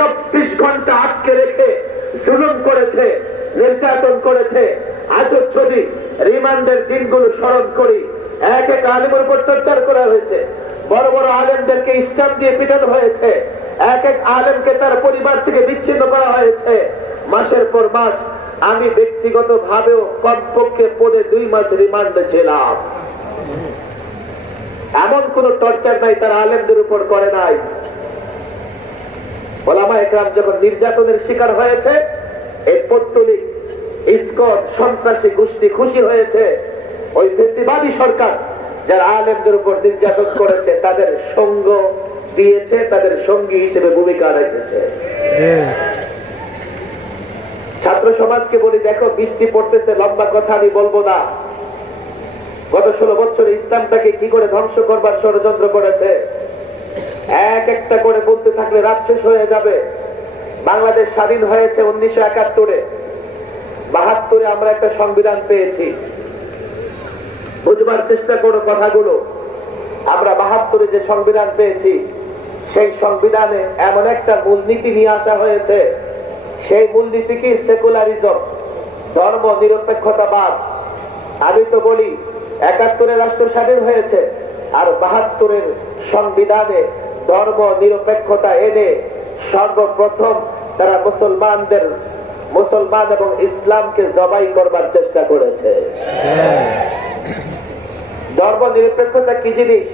24 ঘন্টা আটকে রেখে জুলুম করেছে, নির্যাতন করেছে। আজও যদি রিমান্ডের দিনগুলো স্মরণ করি, এক এক আলেমের উপর অত্যাচার করা হয়েছে, বড় বড় আলেমদেরকে স্টাম্প দিয়ে পিটানো হয়েছে, এক এক আলেমকে তার পরিবার থেকে বিচ্ছিন্ন করা হয়েছে। মাসের পর মাস আমি ব্যক্তিগত ভাবেও কমপক্ষে 2 মাস রিমান্ডে ছিলাম। এমন কোন টর্চার নাই তারা আলেমদের উপর করে নাই। ওলামা একরাম যখন নির্যাতনের শিকার হয়েছে, এই পত্তলিক ইসকন সন্ত্রাসী গোষ্ঠী খুশি হয়েছে। ওই ফেসিবাদী সরকার যারা আলেমদের উপর নির্যাতন করেছে তাদের সঙ্গ দিয়েছে, তাদের সঙ্গী হিসেবে ভূমিকা রেখেছে। ছাত্র সমাজকে বলি, দেখো বৃষ্টি পড়তেছে, লম্বা কথা আমি বলবো না। গত 16 বছরে ইসলামটাকে কি করে ধ্বংস করবার ষড়যন্ত্র করেছে, এক একটা করে বলতে থাকলে রাত শেষ হয়ে যাবে। বাংলাদেশ স্বাধীন হয়েছে 1971-এ। 72-এ আমরা একটা সংবিধান পেয়েছি। বুঝবার চেষ্টা করো কথাগুলো। আমরা 72-এ যে সংবিধান পেয়েছি, সেই সংবিধানে এমন একটা মূলনীতি নিয়ে আসা হয়েছে, সেই মূলনীতি কি? সেকুলারিজম, ধর্ম নিরপেক্ষতাবাদ। আমি তো বলি 71-এ রাষ্ট্র স্বাধীন হয়েছে, আর 72-এর সংবিধানে ধর্ম নিরপেক্ষতা এনে সর্বপ্রথম তারা মুসলমান এবং ইসলামকে জবাই করবার চেষ্টা করেছে। ধর্ম নিরপেক্ষতা কি জিনিস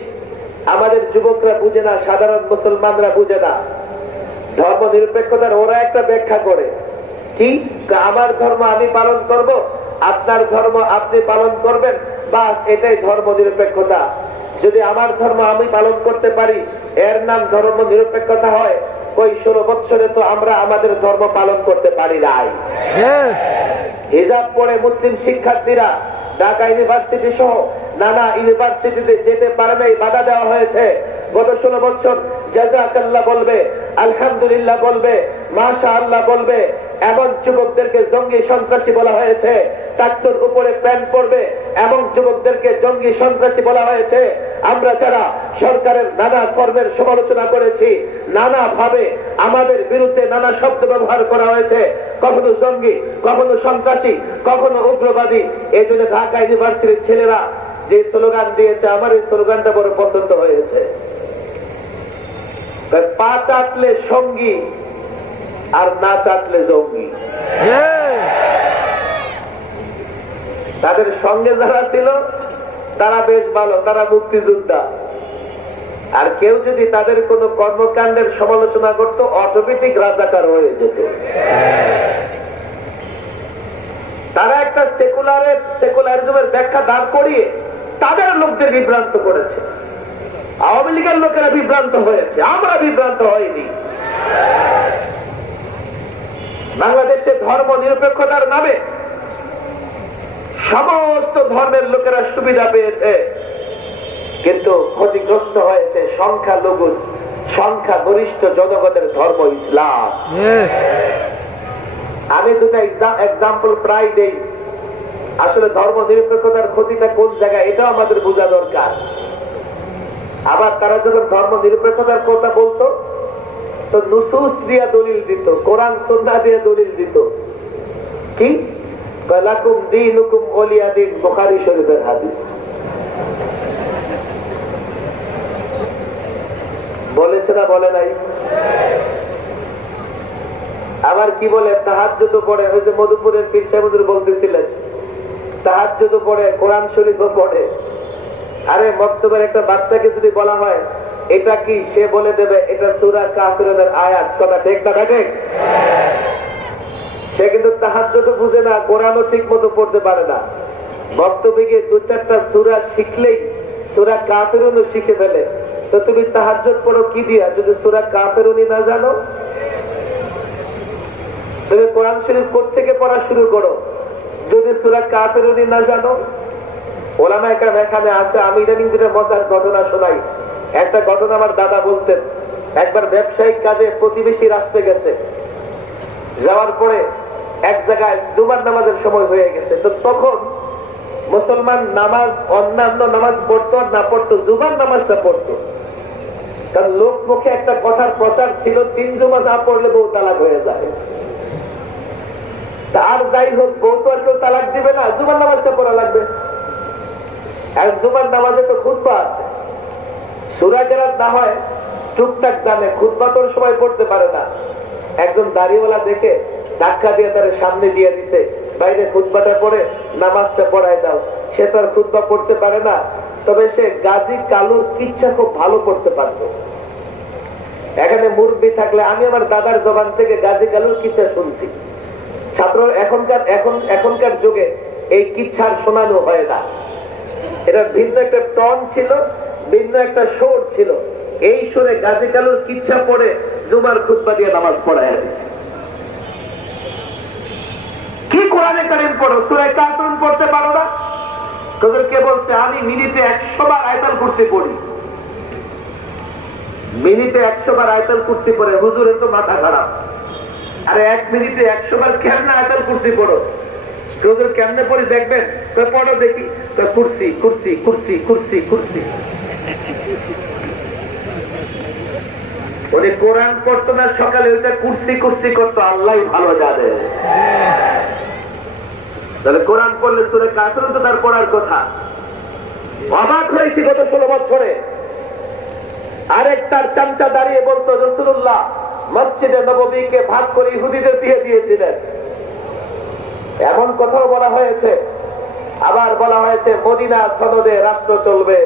আমাদের যুবকরা বুঝে না, সাধারণ মুসলমানরা বুঝে না। ধর্ম নিরপেক্ষতার ওরা একটা ব্যাখ্যা করে কি, আমার ধর্ম আমি পালন করব, আপনার ধর্ম আপনি পালন করবেন, বাস এটাই ধর্ম নিরপেক্ষতা। যদি আমার ধর্ম আমি পালন করতে পারি, এর নাম ধর্ম নিরপেক্ষতা হয়? ওই 16 বছরে তো আমরা আমাদের ধর্ম পালন করতে পারি নাই। হিজাব পরে মুসলিম শিক্ষার্থীরা ঢাকা ইউনিভার্সিটি সহ নানা ইউনিভার্সিটিতে যেতে পারে নাই, বাধা দেওয়া হয়েছে। গত 16 বছর জাযাকাল্লাহ বলবে, আলহামদুলিল্লাহ বলবে, মাশাআল্লাহ বলবে, এমন যুবকদেরকে জঙ্গি সন্ত্রাসী বলা হয়েছে। ট্রাক্টর উপরে প্যান্ট পরবে এমন যুবকদেরকে জঙ্গি সন্ত্রাসী বলা হয়েছে। আমরা যারা সরকারের নানা কর্মের সমালোচনা করেছি, নানা ভাবে আমাদের বিরুদ্ধে নানা শব্দ ব্যবহার করা হয়েছে, কখনো জঙ্গি, কখনো সন্ত্রাসী, কখনো উগ্রবাদী। এই জন্য ঢাকা ইউনিভার্সিটির ছেলেরা যে স্লোগান দিয়েছে, আমার এই স্লোগানটা বড় পছন্দ হয়েছে। পা চাটলে সঙ্গী আর না চাটলে জঙ্গি। তাদের সঙ্গে যারা ছিল তারা বেশ ভালো, তারা মুক্তিযোদ্ধা। আর কেউ যদি তাদের কোন কর্মকাণ্ডের সমালোচনা করত, অটোমেটিক রাজাকার হয়ে যেত। তারা একটা সেকুলারিজমের ব্যাখ্যা দাঁড় করিয়ে তাদের লোকদের বিভ্রান্ত করেছে। আওয়ামী লীগের লোকেরা বিভ্রান্ত হয়েছে, আমরা বিভ্রান্ত হইনি। বাংলাদেশে ধর্ম নিরপেক্ষতার নামে সমস্ত ধর্মের লোকেরা সুবিধা পেয়েছে, কিন্তু ক্ষতিগ্রস্ত হয়েছে সংখ্যাগরিষ্ঠ জনগণের ধর্ম ইসলাম। আমি দুটো এক্সাম্পল প্রায় দেই। আসলে ধর্ম নিরপেক্ষতার ক্ষতিটা কোন জায়গায়, এটাও আমাদের বোঝা দরকার। আবার তারা যখন ধর্ম নিরপেক্ষতার কথা বলতো, তো নুসুস দিয়ে দলিল দিত, কোরআন সুন্নাহ দিয়ে দলিল দিত। কি? লাকুম দীনুকুম ওয়ালিয়া দীন, বুখারী শরীফের হাদিস। বলেছে না বলে নাই? আবার কি বলে, তাহাজ্জুদ পড়ে, ওই যে মধুপুরের পীর সাহেব হুজুর বলতেছিলেন, তাহাজ্জুদ পড়ে, কোরআন শরীফও পড়ে। আরে মক্তবের একটা বাচ্চাকে যদি বলা হয় এটা কি, সে বলে দেবে এটা সূরা কাফিরুনের আয়াত। কথা ঠিক না ঠিক? সে কিন্তু তাহাজ্জুদ বুঝে না, কোরআনও ঠিক মতো পড়তে পারে না। বক্তব্যে গিয়ে 2-4টা সূরা শিখলেই সূরা কাফিরুনও শিখে ফেলে। তো তুমি তাহাজ্জুদ পড়ো কি দিয়া, যদি সূরা কাফিরুনই না জানো? তুমি কোরআন শরীফ কোত্থেকে পড়া শুরু করো যদি সূরা কাফিরুনই না জানো? ওলামা একরাম এখানে আছে। আমি ইদানিং দিনে মজার ঘটনা শোনাই। একটা ঘটনা আমার দাদা বলতেন। একবার ব্যবসায়িক কাজে প্রতিবেশী রাষ্ট্রে গেছে, যাওয়ার পরে এক জায়গায় জুমার নামাজের সময় হয়ে গেছে। তো তখন মুসলমান নামাজ, অন্যান্য নামাজ পড়তো আর না পড়তো, জুমার নামাজটা পড়তো। তার লোক মুখে একটা কথার প্রচার ছিল, 3 জুমা না পড়লে বউ তালাক হয়ে যায়। তার যাই হোক, বউ তো আর কেউ তালাক দিবে না, জুমার নামাজটা পড়া লাগবে। আর জুমার নামাজে তো খুতবা আছে, সূরা কেরাত না হয় টুকটাক জানে, খুতবা তোর সময় পড়তে পারে না। একজন দাড়িওয়ালা দেখে ধাক্কা দিয়ে তার সামনে দিয়ে দিছে, বাইরে খুতবাটা পড়ে নামাজটা পড়ায় দাও। সে তো আর খুতবা পড়তে পারে না, তবে সে গাজী কালুর কিচ্ছা খুব ভালো পড়তে পারত। এখানে মুরব্বি থাকলে আমি আমার দাদার জবান থেকে গাজী কালুর কিচ্ছা শুনছি। ছাত্র এখনকার যুগে এই কিচ্ছার শোনানো হয় না। এটা ভিন্ন একটা টন ছিল, ভিন্ন একটা সুর ছিল। এই সুরে গাজী কালুর কিচ্ছা পড়ে জুমার খুতবা দিয়ে নামাজ পড়ায় দিছে। কি কোরআনে কারীম পড়ো, সূরা কার্টুন পড়তে পারো না? কে বলছে আমি মিনিটে 100 বার আয়াতুল কুরসি পড়ি? মিনিটে 100 বার আয়াতুল কুরসি পড়ে হুজুরের তো মাথা খারাপ। আরে 1 মিনিটে 100 বার কেমনে আয়াতুল কুরসি পড়ো? হুজুর কেমনে পড়ি দেখবেন? তো পড়ো দেখি। তো কুরসি কুরসি কুরসি কুরসি কুরসি। ওরে কোরআন পড়তো না সকালে, ওইটা কুরসি কুরসি করতো, আল্লাহই ভালো জানে। তাহলে কোরআন পড়লে সূরা কাফিরুন তো তার পড়ার কথা। অবাক হয়েছি গত 16 বছরে আরেক তার চামচা দাঁড়িয়ে বলতো রাসূলুল্লাহ মসজিদে নববীকে ভাগ করে ইহুদিদের দিয়ে দিয়েছিলেন। এমন কথাও বলা হয়েছে। আবার বলা হয়েছে মদিনা সনদে রাষ্ট্র চলবে।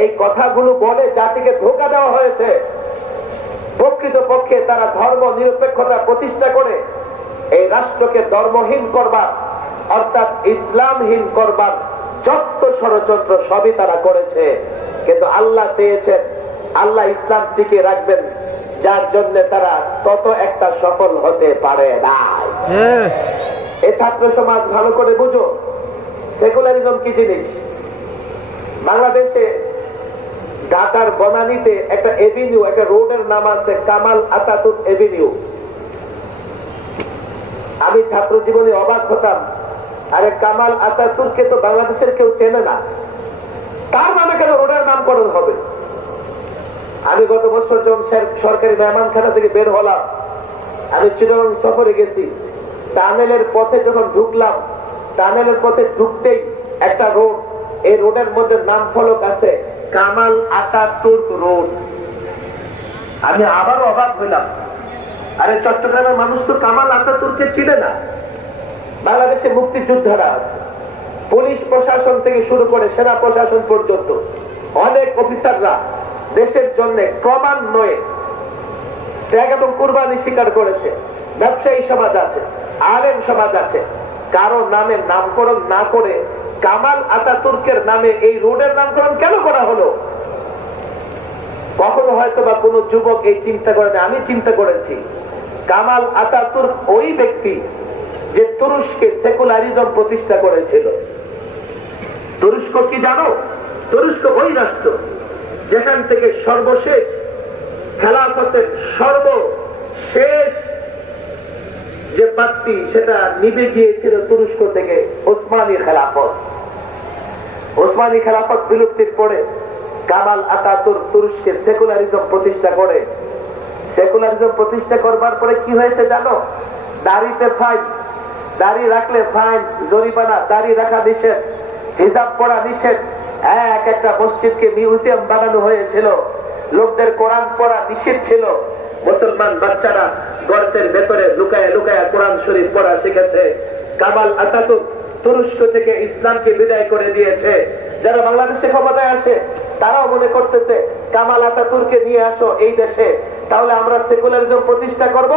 এই কথাগুলো বলে জাতিকে ধোঁকা দেওয়া হয়েছে। প্রকৃতপক্ষে তারা ধর্ম নিরপেক্ষতা প্রতিষ্ঠা করে এই রাষ্ট্রকে ধর্মহীন করবার, অর্থাৎ ইসলামহীন করবার যত ষড়যন্ত্র সবই তারা করেছে। কিন্তু আল্লাহ চেয়েছেন, আল্লাহ ইসলাম টিকে রাখবেন, যার জন্য তারা তত একটা সফল হতে পারে না। এই ছাত্র সমাজ ভালো করে বুঝো, সেকুলারিজম কি জিনিস। বাংলাদেশে ঢাকার বনানীতে একটা এভিনিউ, একটা রোডের নাম আছে কামাল আতাতুর্ক এভিনিউ। আমি ছাত্র জীবনে অবাক হতাম, আরে কামাল আতাতুর্ককে তো বাংলাদেশের কেউ চেনে না, তার নামে কেন রোডের নামকরণ হবে? আমি গত বছর যখন সরকারি মেহমানখানা থেকে বের হলাম, আমি চিটাগং সফরে গেছি, টানেলের পথে যখন ঢুকলাম, টানেলের পথে ঢুকতেই একটা রোড, এই রোডের মধ্যে নাম ফলক আছে কামাল আতাতুর্ক রোড। আমি আবারও অবাক হইলাম, আরে চট্টগ্রামের মানুষ তো কামাল আতাতুর্ককে চিনে না। বাংলাদেশে মুক্তিযোদ্ধারা আছে, পুলিশ প্রশাসন থেকে শুরু করে সেনা প্রশাসন পর্যন্ত অনেক অফিসাররা দেশের জন্য ক্রমান্বয়ে ত্যাগ এবং কুরবানি স্বীকার করেছে। ব্যবসায়ী সমাজ আছে, আলেম সমাজ আছে। কারো নামে নামকরণ না করে কামাল আতাতুর্কের নামে এই রোডের নামকরণ কেন করা হলো? কখনো হয়তো বা কোনো যুবক এই চিন্তা করে না, আমি চিন্তা করেছি। কামাল আতাতুর্ক ওই ব্যক্তি যে তুরস্কে সেকুলারিজম প্রতিষ্ঠা করেছিল। তুরস্ক কি জানো? তুরস্ক ওই রাষ্ট্র যেখান থেকে সর্বশেষ খেলাফতের সর্বশেষ যে বাতি সেটা নিভে গিয়েছিল তুরস্ক থেকে ওসমানী খেলাফত। ওসমানী খেলাফত বিলুপ্তির পরে কামাল আতাতুর্ক তুরস্কে সেকুলারিজম প্রতিষ্ঠা করে। সেকুলারিজম প্রতিষ্ঠা করবার পরে কি হয়েছে জানো? দাড়িতে ফাইন, দাড়ি রাখলে ফাইন, জরিমানা, দাড়ি রাখা নিষেধ, হিজাব পড়া নিষেধ। একটা মসজিদকে মিউজিয়াম বানানো হয়েছিল, লোকদের কোরআন পড়া নিষেধ ছিল। মুসলমান বাচ্চারা গর্তের ভেতরে লুকায়া লুকায়া কোরআন শরীফ পড়া শিখেছে। কামাল আতাতুর্ক তুরস্ক থেকে ইসলামকে বিদায় করে দিয়েছে। যারা বাংলাদেশে ক্ষমতায় আসে তারাও মনে করতেছে কামাল আতাতুর্ককে নিয়ে আসো এই দেশে, তাহলে আমরা সেকুলারিজম প্রতিষ্ঠা করব।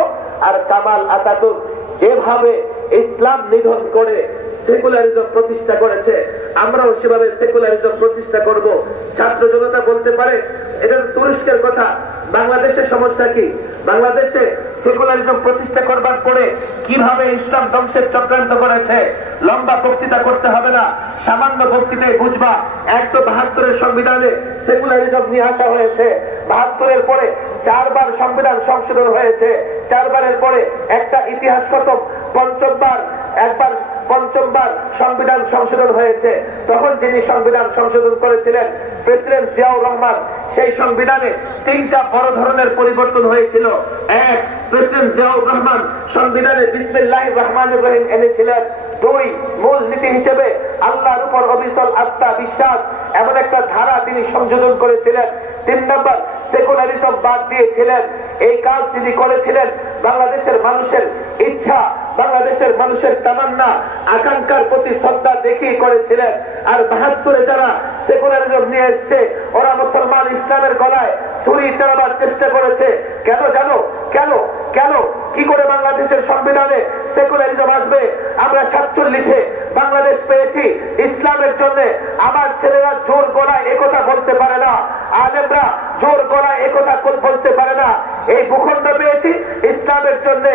আর কামাল আতাতুর্ক যেভাবে ইসলাম নিধন করে সেকুলারিজম প্রতিষ্ঠা করেছে, আমরাও সেভাবে সেকুলারিজম প্রতিষ্ঠা করব। ছাত্র জনতা বলতে পারে এটা তুরস্কের কথা, বাংলাদেশের সমস্যা কি? বাংলাদেশে সেকুলারিজম প্রতিষ্ঠা করবার পরে কিভাবে ইসলাম ধ্বংসের চক্রান্ত করেছে লম্বা বক্তৃতা করতে হবে না, সামান্য বক্তৃতায় বুঝবা। 172 সংবিধানে সেকুলারিজম নিয়ে আসা হয়েছে। 72 পরে 4 বার সংবিধান সংশোধন হয়েছে। 4 বারের পরে একটা ইতিহাস খতম। 5ম বার একবার পঞ্চমবার সংবিধান সংশোধন হয়েছে, তখন যিনি সংবিধান সংশোধন করেছিলেন প্রেসিডেন্ট জিয়াউর রহমান, সেই সংবিধানে তিনটা বড় ধরনের পরিবর্তন হয়েছিল। এক, প্রেসিডেন্ট জিয়াউর রহমান সংবিধানে বিসমিল্লাহির রহমানির রহিম এনেছিলেন। দুই, মূল নীতি হিসেবে আল্লাহর উপর অবিচল আস্থা বিশ্বাস এমন একটা ধারা তিনি সংযোজন করেছিলেন। তিন নম্বর, সেকুলারিজম বাদ দিয়েছিলেন। এই কাজ তিনি করেছিলেন বাংলাদেশের মানুষের ইচ্ছা, বাংলাদেশের মানুষের তামান্না আকাঙ্ক্ষার প্রতি শ্রদ্ধা দেখিয়ে করেছিলেন। আর ৭২-এ যারা সেকুলারিজম নিয়ে এসছে, ওরা মুসলমান ইসলামের গলায় ছুরি চালাবার চেষ্টা করেছে। কেন জানো? কেন কেন কি করে বাংলাদেশের সংবিধানে সেকুলারিজম আসবে? আমরা ৪৭-এ বাংলাদেশ পেয়েছি ইসলামের জন্য। আমার ছেলেরা জোর গলায় একথা বলতে পারে না, আলেমরা জোর গলায় একথা বলতে পারে না। এই ভূখণ্ড পেয়েছি ইসলামের জন্য,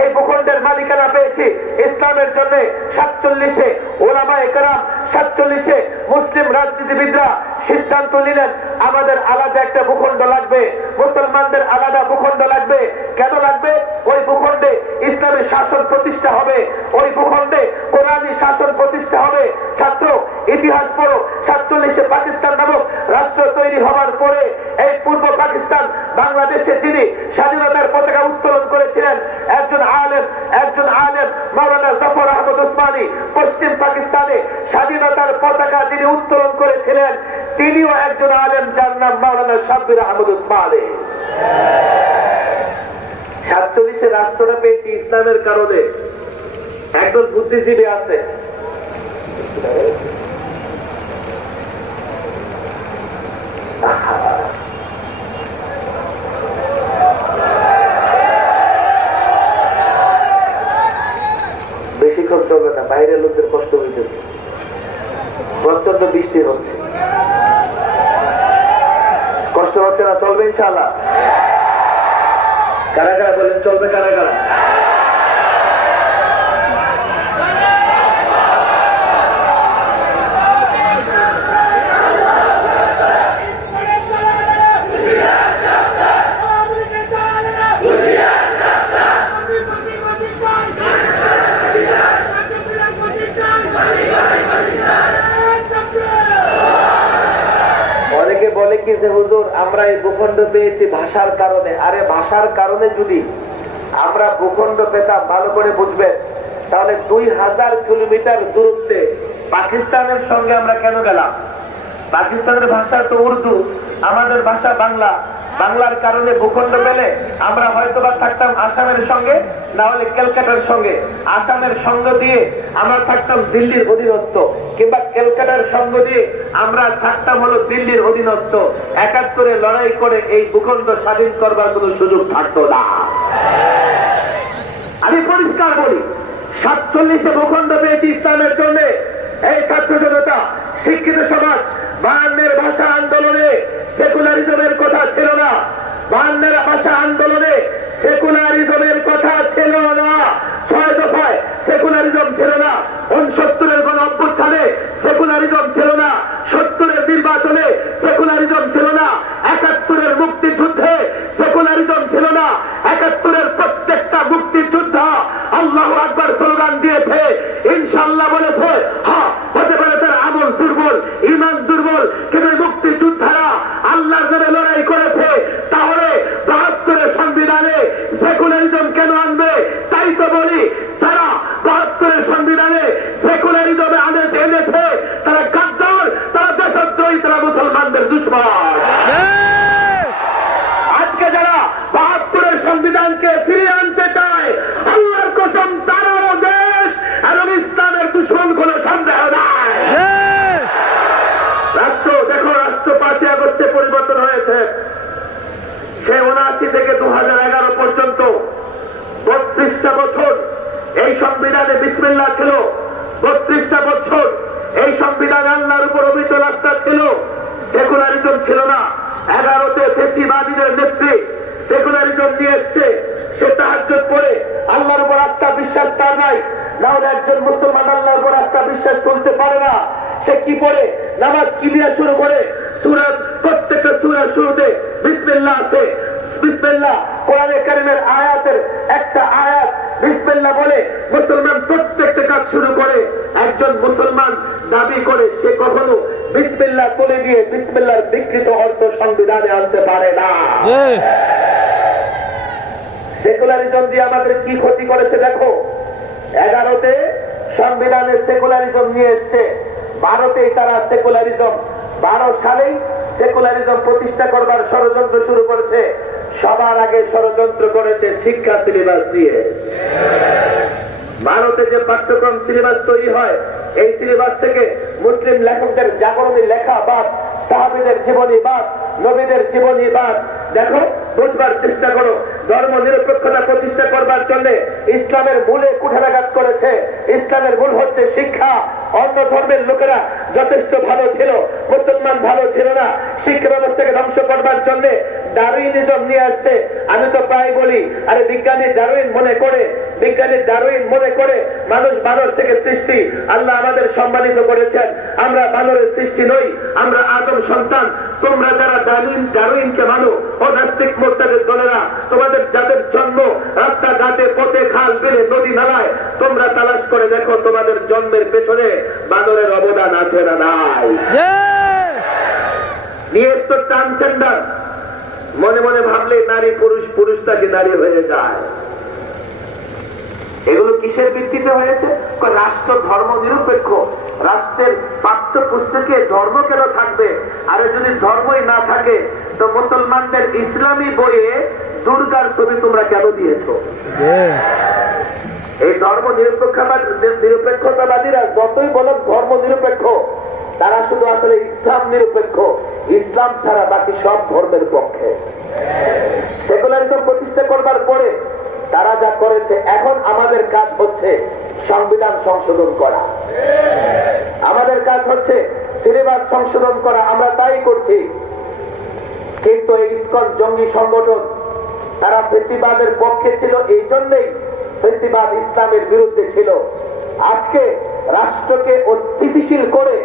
এই ভূখণ্ডের মালিকানা পেয়েছি ইসলামের জন্য। ৪৭-এ ওলামায়ে কেরাম, ৪৭-এ মুসলিম রাজনীতিবিদরা সিদ্ধান্ত নিলেন আমাদের আলাদা একটা ভূখণ্ড লাগবে, মুসলমানদের আলাদা ভূখণ্ড লাগবে। কেন লাগবে? ওই ভূখণ্ডে ইসলামী শাসন প্রতিষ্ঠা হবে, ওই ভূখণ্ডে কোরআনী শাসন প্রতিষ্ঠা হবে। ছাত্র, ইতিহাস পড়ো। ৪৭-এ পাকিস্তান নামক রাষ্ট্র তৈরি হওয়ার পরে এই পূর্ব পাকিস্তান বাংলাদেশে যিনি স্বাধীনতার পতাকা উত্তোলন করেছিলেন একজন আলেম মাওলানা জফর আহমদ উসমানী। পশ্চিম পাকিস্তানে স্বাধীনতার পতাকা যিনি উত্তোলন করেছিলেন তিনিও একজন আলেম, যার নাম মাওলানা শাব্বির আহমদ উসমানী। ৪৭-এ রাষ্ট্রটা পেয়েছি ইসলামের কারণে। একজন বুদ্ধিজীবী আছে, বেশিক্ষণ চলবে না, বাইরের লোকদের কষ্ট হইতেছে, প্রচন্ড বৃষ্টি হচ্ছে, কষ্ট হচ্ছে না? চলবে ইনশাআল্লাহ? কারা কারা বলেন চলবে? কারা কারা? বলে কি যে হুজুর আমরা এই ভূখণ্ড পেয়েছি ভাষার কারণে। আরে ভাষার কারণে যদি আমরা ভূখণ্ড পেতাম, ভালো করে বুঝবেন, তাহলে ২০০০ কিলোমিটার দূরত্বে পাকিস্তানের সঙ্গে আমরা কেন গেলাম? পাকিস্তানের ভাষা তো উর্দু, আমাদের ভাষা বাংলা। বাংলার কারণে ভূখণ্ড পেলে আমরা হয়তো বা থাকতাম আসামের সঙ্গে, না হলে ক্যালকাটার সঙ্গে। আসামের সঙ্গ দিয়ে আমরা থাকতাম দিল্লির অধীনস্থ, কিংবা ক্যালকাটার সঙ্গ দিয়ে আমরা থাকতাম হলো দিল্লির অধীনস্থ। ৭১-এ লড়াই করে এই ভূখণ্ড স্বাধীন করবার কোন সুযোগ থাকতো না। আমি পরিষ্কার বলি, ৪৭-এ ভূখণ্ড পেয়েছি ইসলামের জন্য। এই ছাত্র জনতা, শিক্ষিত সমাজ, ৫২-এর ভাষা আন্দোলনে সেকুলারিজমের কথা ছিল না। ৫২-এর ভাষা আন্দোলনে সেকুলারিজমের কথা ছিল না। ৬ দফায় সেকুলারিজম ছিল না। ৬৯-এর গণ অভ্যুত্থানে সেকুলারিজম ছিল না। ৭০-এর নির্বাচনে সেকুলারিজম ছিল না। ৭১-এর মুক্তিযুদ্ধে সেকুলারিজম ছিল না। ৭১-এর প্রত্যেকটা মুক্তিযোদ্ধা আল্লাহু আকবার স্লোগান দিয়েছে, ইনশাআল্লাহ বলেছে। হ্যাঁ, হতে পারে তার আমল দুর্বল, ঈমান দুর্বল, কিন্তু মুক্তিযোদ্ধারা আল্লাহর নামে লড়াই করেছে। তাহলে ৭২-এর সংবিধানে সেকুলারিজম কেন আনবে? তাই তো বলি, যারা ৭২-এর সংবিধানে সেকুলারিজমে এনেছে তারা গাদ্দার, তারা দেশদ্রোহী, তারা মুসলমানদের দুশমন। আজকে যারা ৭২-এর সংবিধানকে ফিরিয়ে আনতে চায়, আল্লাহর কসম তারাও দেশ এবং ইসলামের দুশমন, কোন সন্দেহ নাই। রাষ্ট্র দেখো, রাষ্ট্র ৫ই আগস্টে পরিবর্তন হয়েছে। সে ৭৯ থেকে ২০১১ পর্যন্ত ৩২টা বছর এই সংবিধানে বিসমিল্লাহ ছিল। ৩২টা বছর এই সংবিধানে আল্লাহর উপর অবিচল আস্থা ছিল, সেকুলারিজম ছিল না। ১১তে ফেসিবাদীদের নেত্রী সেকুলারিজম নিয়ে এসছে। সে তাহাজ্জুদ পড়ে, আল্লাহর উপর আস্থা বিশ্বাস তার নাই। না হলে একজন মুসলমান আল্লাহর উপর আস্থা বিশ্বাস করতে পারে না। সে কি পড়ে? নামাজ কি দিয়ে শুরু করে? সূরা, প্রত্যেকটা সূরার শুরুতে বিসমিল্লাহ আছে। বিসমিল্লাহ কোরআনে কারীমের আয়াতের একটা আয়াত বিসমিল্লাহ বলে মুসলমান প্রত্যেকটা কাজ শুরু করে। একজন মুসলমান দাবি করে সে কখনো বিসমিল্লাহ তুলে দিয়ে বিসমিল্লাহর বিকৃত অর্থ সংবিধানে আনতে পারে না। সেকুলারিজম দিয়ে আমাদের কি ক্ষতি করেছে দেখো। 11তে সংবিধানে সেকুলারিজম নিয়ে এসছে, 12তেই তারা সেকুলারিজম, 12 সালেই সেকুলারিজম প্রতিষ্ঠা করবার ষড়যন্ত্র শুরু করেছে। সবার আগে ষড়যন্ত্র করেছে শিক্ষা সিলেবাস দিয়ে। ভারতে যে পাঠ্যক্রম সিলেবাস তৈরি হয়, এই সিলেবাস থেকে মুসলিম লেখকদের জাগরণী লেখা বাদ, সাহাবীদের জীবনী বাদ, নবীদের জীবনী বাদ। দেখো, বুঝবার চেষ্টা করো। ধর্ম নিরপেক্ষতা প্রতিষ্ঠা করবার জন্য ইসলামের মূলে কুঠারাঘাত করেছে। ইসলামের মূল হচ্ছে শিক্ষা। অন্য ধর্মের লোকেরা যথেষ্ট ভালো ছিল, মুসলমান ভালো ছিল না। শিক্ষা ব্যবস্থাকে ধ্বংস করবার জন্য ডারউইনিজম নিয়ে আসছে। আমি তো প্রায় বলি, আরে বিজ্ঞানী ডারউইন মনে করে মানুষ বানর থেকে সৃষ্টি। আল্লাহ আমাদের সম্মানিত করেছেন, আমরা বানরের সৃষ্টি নই, আমরা আদম সন্তান। তোমরা যারা ডারউইনকে মানো, ও নাস্তিক মোরতাদের দলেরা, তোমাদের যাদের জন্ম রাস্তাঘাটে, পথে, খাল, বিলে, নদী, নালায়, তোমরা তালাশ করে দেখো তোমাদের জন্মের পেছনে বানরের অবদান আছে না নাই। নিয়ে এসছো ট্রান্সজেন্ডার, মনে মনে ভাবলে নারী পুরুষ, পুরুষ তাকে নারী হয়ে যায়। এগুলো কিসের ভিত্তিতে হয়েছে? রাষ্ট্র ধর্ম নিরপেক্ষ। রাষ্ট্রের পাঠ্যপুস্তকে ধর্ম কেন থাকবে? আরে যদি ধর্মই না থাকে তো মুসলমানদের ইসলামী বইয়ে দুর্গার ছবি তোমরা কেন দিয়েছ? এই ধর্ম নিরপেক্ষতাবাদীরা যতই বলো ধর্ম নিরপেক্ষ, তারা শুধু আসলে ইসলাম নিরপেক্ষ। ইসলাম ছাড়া বাকি সব ধর্মের পক্ষে। সেকুলারিজম প্রতিষ্ঠা করবার পরে তারা যা করেছে, এখন আমাদের কাজ হচ্ছে সংবিধান সংশোধন করা, আমাদের কাজ হচ্ছে সিলেবাস সংশোধন করা। আমরা তাই করছি। কিন্তু এই ইসকন জঙ্গি সংগঠন, তারা ফেসিবাদের পক্ষে ছিল, এই জন্যই ফেসিবাদ ইসলামের বিরুদ্ধে ছিল। আজকে রাষ্ট্রকে অস্থিতিশীল করে,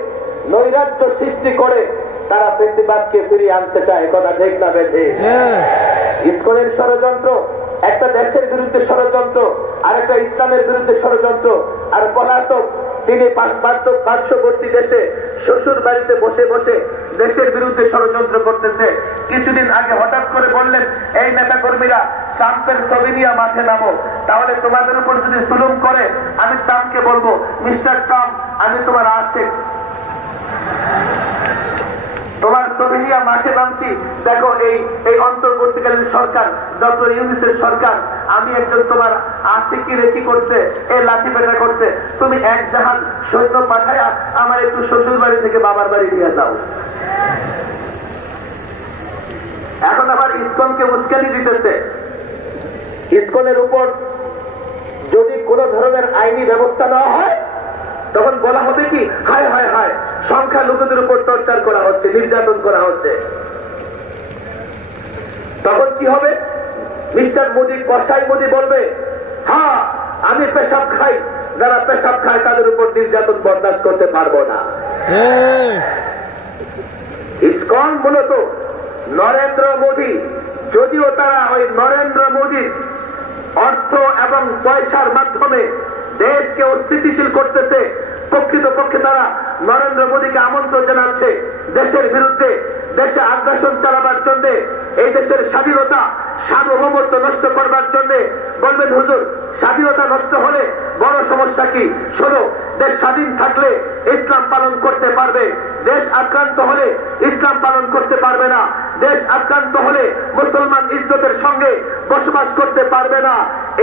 নৈরাজ্য সৃষ্টি করে তারা ফেসিবাদকে ফিরিয়ে আনতে চায়। কথা ঠিক না বেঠে? ইসকনের ষড়যন্ত্র একটা দেশের বিরুদ্ধে ষড়যন্ত্র, আর একটা ইসলামের বিরুদ্ধে ষড়যন্ত্র। আর পলাতক তিনি পার্শ্ববর্তী দেশে শ্বশুর বাড়িতে বসে বসে দেশের বিরুদ্ধে ষড়যন্ত্র করতেছে। কিছুদিন আগে হঠাৎ করে বললেন, এই নেতা কর্মীরা ট্রাম্পের ছবি নিয়ে মাঠে নামো, তাহলে তোমাদের উপর যদি জুলুম করে আমি ট্রাম্পকে বলবো, মিস্টার ট্রাম্প, আমি তোমার আশিক, তোমার ছবি নিয়ে মাঠে নামছি। দেখো এই অন্তর্বর্তীকালীন সরকার, ডক্টর ইউনূসের সরকার, আমি একজন তোমার আশিকি রেখি করছে, এই লাঠি পেটা করছে, তুমি এক জাহান সৈন্য পাঠায় আমার একটু শ্বশুর বাড়ি থেকে বাবার বাড়ি নিয়ে যাও। এখন আবার ইসকনকে উস্কানি দিতেছে। ইসকনের উপর যদি কোন ধরনের আইনি ব্যবস্থা নেওয়া হয়, তখন বলা হবে কি, হায় হায় হায়, সংখ্যালঘুদের উপর টর্চার করা হচ্ছে, নির্যাতন করা হচ্ছে। তখন কি হবে? মিস্টার মোদী, কসাই মোদী বলবে, হ্যাঁ আমি পেশাব খাই, যারা পেশাব খায় তাদের উপর নির্যাতন বরদাস্ত করতে পারবো না। ইসকন মূলত নরেন্দ্র মোদী, যদিও তারা ওই নরেন্দ্র মোদীর অর্থ এবং পয়সার মাধ্যমে দেশকে অস্থিতিশীল করতেছে, প্রকৃতপক্ষে তারা নরেন্দ্র মোদীকে আমন্ত্রণ জানাচ্ছে দেশের বিরুদ্ধে, দেশে আগ্রাসন চালাবার জন্য, এই দেশের স্বাধীনতা সার্বভৌমত্ব নষ্ট করবার জন্য। বলবেন হুজুর, স্বাধীনতা নষ্ট হলে বড় সমস্যা কি? শোনো, দেশ স্বাধীন থাকলে ইসলাম পালন করতে পারবে, দেশ আক্রান্ত হলে ইসলাম পালন করতে পারবে না, দেশ আক্রান্ত হলে মুসলমান ইজ্জতের সঙ্গে বসবাস করতে পারবে না।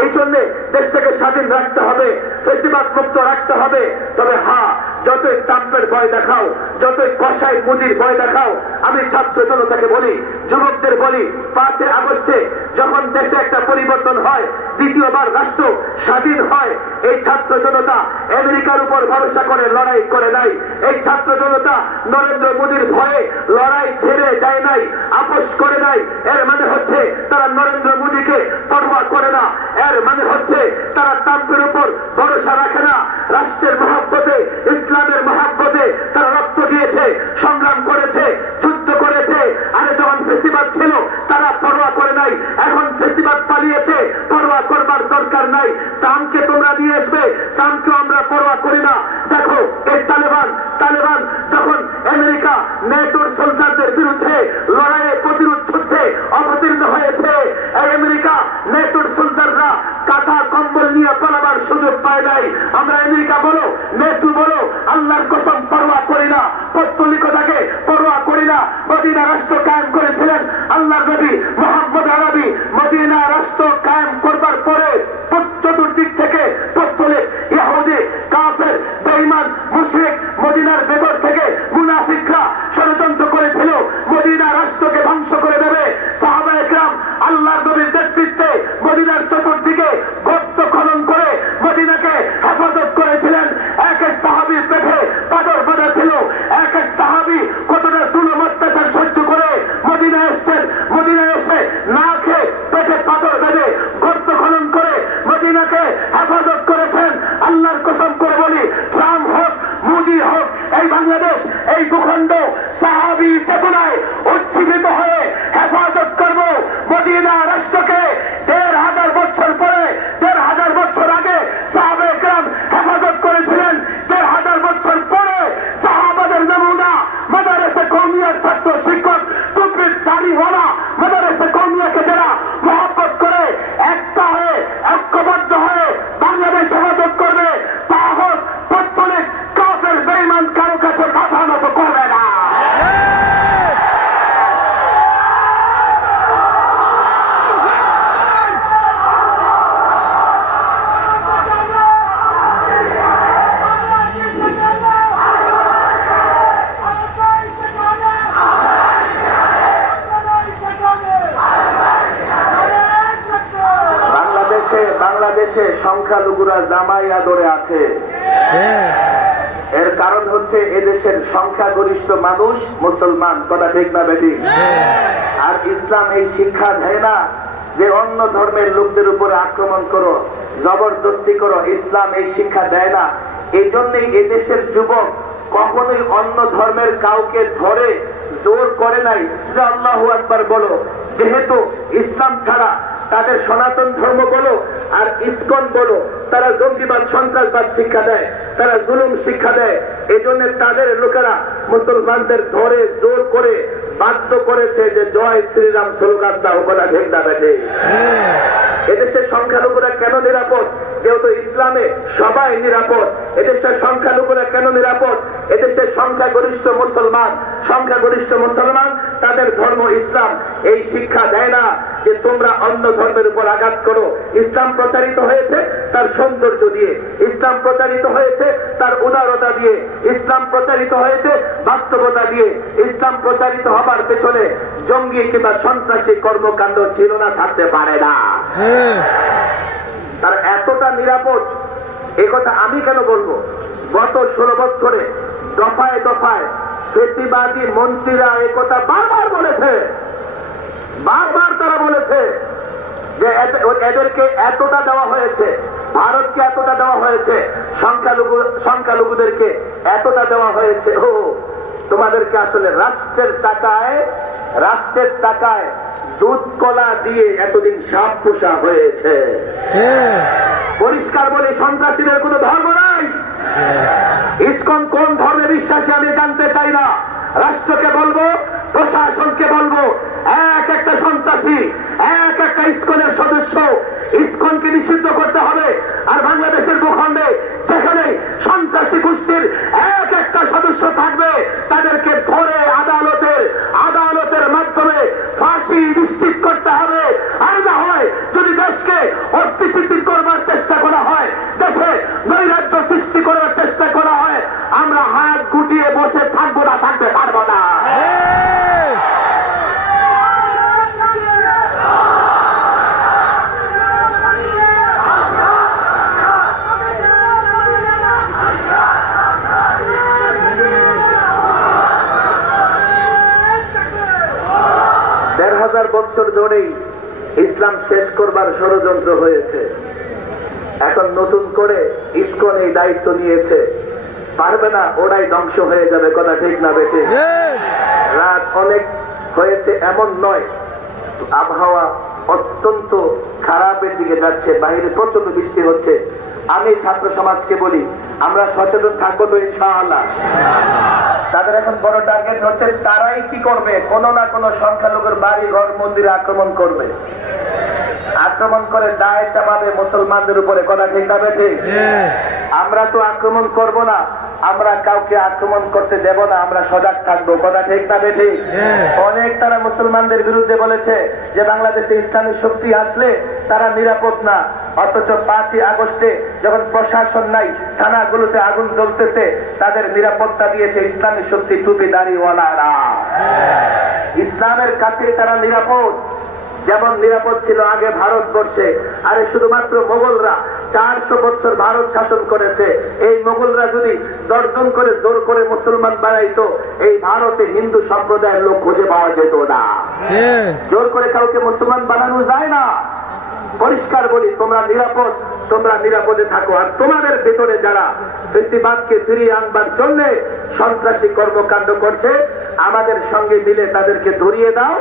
এই জন্য দেশটাকে স্বাধীন রাখতে হবে, ফেসিবাদ মুক্ত রাখতে হবে। তবে হ্যাঁ, যতই ট্রাম্পের ভয় দেখাও, যতই কসাই মোদীর ভয় দেখাও, আমি ছাত্র জনতাকে বলি, যুবকদের বলি, 5 আগস্টে যখন দেশে একটা পরিবর্তন হয়, দ্বিতীয়বার রাষ্ট্র স্বাধীন হয়, এই ছাত্র জনতা আমেরিকার উপর ভরসা করে লড়াই করে নাই। এই ছাত্র জনতা নরেন্দ্র মোদীর ভয়ে লড়াই ছেড়ে দেয় নাই, আপোষ করে নাই। এর মানে হচ্ছে তারা নরেন্দ্র মোদীকে পরোয়া করে না। এর মানে হচ্ছে তারা ট্রাম্পের উপর ভরসা রাখে না। রাষ্ট্রের মহব্বতে, ইসলামের মহব্বতে তারা রক্ত দিয়েছে, সংগ্রাম করেছে, যুদ্ধ যুদ্ধ করেছে। আরে যখন ফেসিবাদ ছিল তারা পরোয়া করে নাই, এখন ফেসিবাদ পালিয়েছে, পরোয়া করবার দরকার নাই। ট্রাম্পকে তোমরা নিয়ে আসবে, ট্রাম্পকে আমরা পরোয়া করি না। দেখো এই তালেবান যখন আমেরিকা নেটোর সোলজারদের বিরুদ্ধে লড়াইয়ে প্রতিরোধ যুদ্ধে অবতীর্ণ হয়েছে, এই আমেরিকা নেটোর সোলজাররা কাঁথা কম্বল নিয়ে পালাবার সুযোগ পায় নাই। আমরা আমেরিকা বলো, নেটো বলো, আল্লাহর কসম পরোয়া করি না, পৌত্তলিকতাকে পরোয়া করি না। মদিনা রাষ্ট্র কায়েম করেছিলেন আল্লাহর নবী মুহাম্মদ আরবি। মদিনা রাষ্ট্র কায়েম করবার পরে চতুর্দিক থেকে পৌত্তলিক, ইহুদি, কাফের, বেঈমান, মুশরিক মদিনার ভেতর থেকে মুনাফিকরা ষড়যন্ত্র করেছিল মদিনা রাষ্ট্রকে ধ্বংস করে দেবে। সাহাবায়ে কেরাম আল্লাহর নবীর নেতৃত্বে মদিনার চতুর্দিকে গর্ত খনন করে মদিনাকে হেফাজত করেছিলেন। এক এক সাহাবীর পেটে পাথর বাঁধা ছিল, এক এক সাহাবী কতটা জুলুম অত্যাচার সহ্য করে মদিনায় এসেছেন। মদিনায় এসে না খেয়ে পেটে পাথর বেঁধে গর্ত খনন করে মদিনাকে হেফাজত করেছেন। আল্লাহর কসম করে বলি, ট্রাম্প হোক, মোদি হোক, এই বাংলাদেশ, এই ভূখণ্ড সাহাবী চেতনায় উজ্জীবিত হয়ে হেফাজত করব মদিনা রাষ্ট্রকে। ১,৫০০ বছর পরে, ১,৫০০ বছর আগে সাহাবায়ে কেরাম হেফাজত করেছিলেন। ১,৫০০ বছর পরে সাহাবাদের নমুনা মাদারেসে কওমিয়ার ছাত্র শিক্ষক টুপির দাড়িওয়ালা মাদারেসে কওমিয়াকে যারা মহব্বত করে একটা হয়ে ঐক্যবদ্ধ হয়ে বাংলাদেশ হেফাজত করবে, তা হোক পৌত্তলিক, কাফের, বেঈমান কারো কাছে মাথা নত করবে না। বাংলাদেশে সংখ্যালঘুরা জামাই আদরে আছে। এর কারণ হচ্ছে এদেশের সংখ্যাগরিষ্ঠ মানুষ মুসলমান, কথা ঠিক না বেটি? আর ইসলাম এই শিক্ষা দেয় না যে অন্য ধর্মের লোকদের উপরে আক্রমণ করো, জবরদস্তি করো। ইসলাম এই শিক্ষা দেয় না। এই জন্যই এদেশের যুবক কখনোই অন্য ধর্মের কাউকে ধরে জোর করে নাই যে আল্লাহু আকবার বলো। যেহেতু ইসলাম ছাড়া তাদের সনাতন ধর্ম বলো আর ইসকন বলো, তারা জঙ্গিবাদ, সন্ত্রাসবাদ শিক্ষা দেয়, তারা জুলুম শিক্ষা দেয়। এই জন্য তাদের লোকেরা মুসলমানদের ধরে জোর করে বাধ্য করেছে যে জয় শ্রীরাম স্লোগান দাও, কথা ঠিক না বেঠে? এদেশের সংখ্যালঘুরা কেন নিরাপদ? যেহেতু ইসলামে সবাই নিরাপদ। এদেশের সংখ্যালঘুরা কেন নিরাপদ? এদেশের সংখ্যাগরিষ্ঠ মুসলমান, তাদের ধর্ম ইসলাম এই শিক্ষা দেয় না যে তোমরা অন্য ধর্মের উপর আঘাত করো। ইসলাম প্রচারিত হয়েছে তার সৌন্দর্য দিয়ে, ইসলাম প্রচারিত হয়েছে তার উদারতা দিয়ে, ইসলাম প্রচারিত হয়েছে বাস্তবতা দিয়ে। ইসলাম প্রচারিত হবার পেছনে জঙ্গি কিংবা সন্ত্রাসী কর্মকাণ্ড ছিল না, থাকতে পারে না। তার এতটা নিরাপদ, এ কথা আমি কেন বলবো? গত 16 বছরে দফায় দফায় ফেসিবাদী মন্ত্রীরা এ কথা বারবার বলেছে, বারবার তারা বলেছে যে এদেরকে এতটা দেওয়া হয়েছে, ভারতকে এতটা দেওয়া হয়েছে, সংখ্যালঘুদেরকে এতটা দেওয়া হয়েছে। ও তোমাদেরকে আসলে রাষ্ট্রের টাকায় দুধ কলা দিয়ে এতদিন সাপ পোষা হয়েছে। পরিষ্কার বলে সন্ত্রাসীদের কোনো ধর্ম নাই। ইসকন কোন ধর্মে বিশ্বাসী আমি জানতে চাই না। রাষ্ট্রকে বলবো, প্রশাসনকে বলবো, এক একটা সন্ত্রাসী, এক একটা ইসকনের সদস্য, ইসকনকে নিষিদ্ধ করতে হবে। আর বাংলাদেশের ভূখণ্ডে যেখানে সন্ত্রাসী গোষ্ঠীর এক একটা সদস্য থাকবে, তাদেরকে ধরে আদালতের মাধ্যমে ফাঁসি নিশ্চিত করতে হবে। আর না হয় যদি দেশকে অস্থিতিশীল করবার চেষ্টা করা হয়, দেশে নৈরাজ্য সৃষ্টি করার চেষ্টা করা হয়, আমরা হাত গুটিয়ে বসে থাকবো না, থাকতে পারবো না। বছর ধরেই ইসলাম শেষ করবার ষড়যন্ত্র হয়েছে। এখন নতুন করে ইসকন এই দায়িত্ব নিয়েছে। পারবে না, ওরাই ধ্বংস হয়ে যাবে। কথা ঠিক না বেঠে? রাত অনেক হয়েছে এমন নয়, আবহাওয়া অত্যন্ত খারাপের দিকে যাচ্ছে, বাইরে প্রচন্ড বৃষ্টি হচ্ছে। আমি ছাত্র সমাজকে বলি, আমরা সচেতন থাকবো তো ইনশাআল্লাহ। তাদের এখন বড় টার্গেট হচ্ছে তারাই কি করবে, কোন না কোন সংখ্যালঘুর বাড়ি ঘর মন্দিরে আক্রমণ করবে, আক্রমণ করে দায় চাপাবে মুসলমানদের উপরে। কথা ঠিক না বেঠিক? আমরা তো আক্রমণ করব না, আমরা কাউকে আক্রমণ করতে দেব না, আমরা সজাগ থাকবো। কথা ঠিক না বেঠিক? অনেক তারা মুসলমানদের বিরুদ্ধে বলেছে যে বাংলাদেশে ইসলামী শক্তি আসলে তারা নিরাপদ না, অথচ 5ই আগস্টে যখন প্রশাসন নাই, থানাগুলোতে আগুন জ্বলতেছে, তাদের নিরাপত্তা দিয়েছে ইসলামী শক্তি, টুপি দাড়িওয়ালারা। ইসলামের কাছে তারা নিরাপদ, যেমন নিরাপদ ছিল আগে ভারতবর্ষে। আরে শুধুমাত্র মোগলরা 400 বছর ভারত শাসন করেছে। এই মোগলরা যদি দর্জন করে জোর করে মুসলমান বানাইতো, এই ভারতে হিন্দু সম্প্রদায়ের লোক খুঁজে পাওয়া যেত না। জোর করে কাউকে মুসলমান বানানো যায় না। পরিষ্কার বলি, তোমরা নিরাপদ, তোমরা নিরাপদে থাকো। আর তোমাদের ভেতরে যারা ফেসিবাদকে ফিরিয়ে আনবার জন্য সন্ত্রাসী কর্মকাণ্ড করছে, আমাদের সঙ্গে মিলে তাদেরকে ধরিয়ে দাও,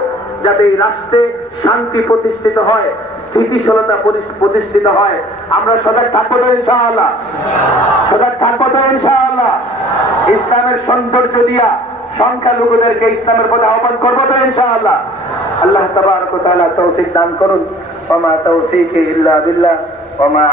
যাতে এই রাষ্ট্রে শান্তি প্রতিষ্ঠিত হয়, স্থিতিশীলতা প্রতিষ্ঠিত হয়। আমরা সজাগ থাকবো তো ইনশাআল্লাহ? সজাগ থাকবো তো ইনশাআল্লাহ? ইসলামের সৌন্দর্য দিয়া সংখ্যালঘুদেরকে ইসলামের পথে আহ্বান করবো তো ইনশাআল্লাহ? আল্লাহ তাবারক ওয়া তাআলা তৌফিক দান করুন। ওয়া মা তাওফীকি ইল্লা বিল্লাহ। ওয়া মা